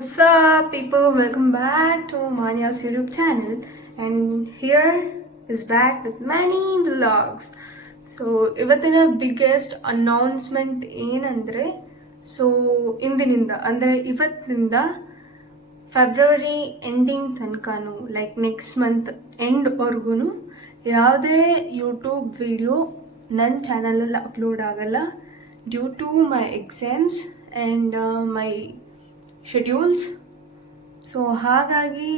What's up, people? Welcome back to Manya's YouTube channel, and here is back with many vlogs. So ಇವತ್ತಿನ biggest announcement ಏನಂದರೆ, so ಇಂದಿನಿಂದ ಅಂದರೆ ಇವತ್ತಿನಿಂದ February ending ತನಕನೂ like next month ಎಂಡ್ವರೆಗೂ ಯಾವುದೇ YouTube video ನನ್ನ ಚಾನಲಲ್ಲಿ ಅಪ್ಲೋಡ್ ಆಗಲ್ಲ due to my exams and my schedules. So ಹಾಗಾಗಿ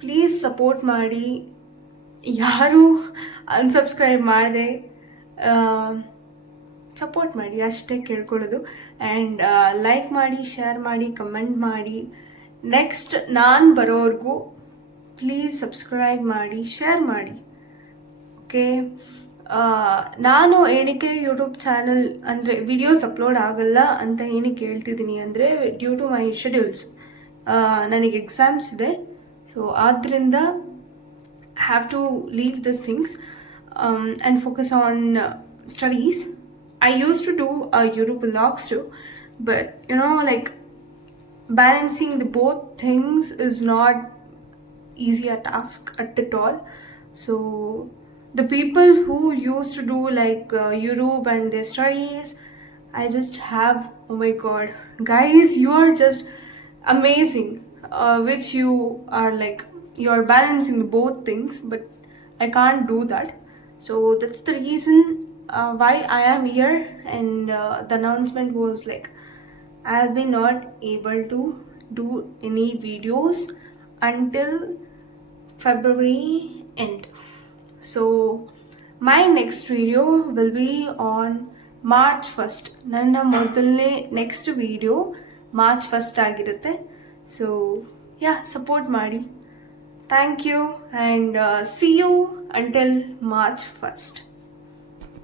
ಪ್ಲೀಸ್ ಸಪೋರ್ಟ್ ಮಾಡಿ. ಯಾರೂ ಅನ್ಸಬ್ಸ್ಕ್ರೈಬ್ ಮಾಡದೆ ಸಪೋರ್ಟ್ ಮಾಡಿ, ಅಷ್ಟೇ ಕೇಳ್ಕೊಳ್ಳೋದು. ಆ್ಯಂಡ್ ಲೈಕ್ ಮಾಡಿ, ಶೇರ್ ಮಾಡಿ, ಕಮೆಂಟ್ ಮಾಡಿ. ನೆಕ್ಸ್ಟ್ ನಾನು ಬರೋವರೆಗೂ ಪ್ಲೀಸ್ ಸಬ್ಸ್ಕ್ರೈಬ್ ಮಾಡಿ, ಶೇರ್ ಮಾಡಿ. ಓಕೆ, ನಾನು ಏನಕ್ಕೆ ಯೂಟ್ಯೂಬ್ ಚಾನಲ್ ಅಂದರೆ ವಿಡಿಯೋಸ್ ಅಪ್ಲೋಡ್ ಆಗಲ್ಲ ಅಂತ ಏನಕ್ಕೆ ಹೇಳ್ತಿದ್ದೀನಿ ಅಂದರೆ, ಡ್ಯೂ ಟು ಮೈ ಶೆಡ್ಯೂಲ್ಸ್. ನನಗೆ ಎಕ್ಸಾಮ್ಸ್ ಇದೆ, ಸೊ ಆದ್ದರಿಂದ have to leave this things and focus on studies. I used to do YouTube vlogs too, but like balancing the both things is not easy a task at all. So the people who used to do like YouTube and their studies, I just have, oh my god, guys, you are just amazing, which you are like, you are balancing both things, but I can't do that. So that's the reason why I am here. And the announcement was like, I'll be not able to do any videos until February end. So my next video will be on March 1st. ನನ್ನ ಮೊದಲನೇ next video March 1st ಆಗಿರುತ್ತೆ. So support ಮಾಡಿ. Thank you and see you until March 1st.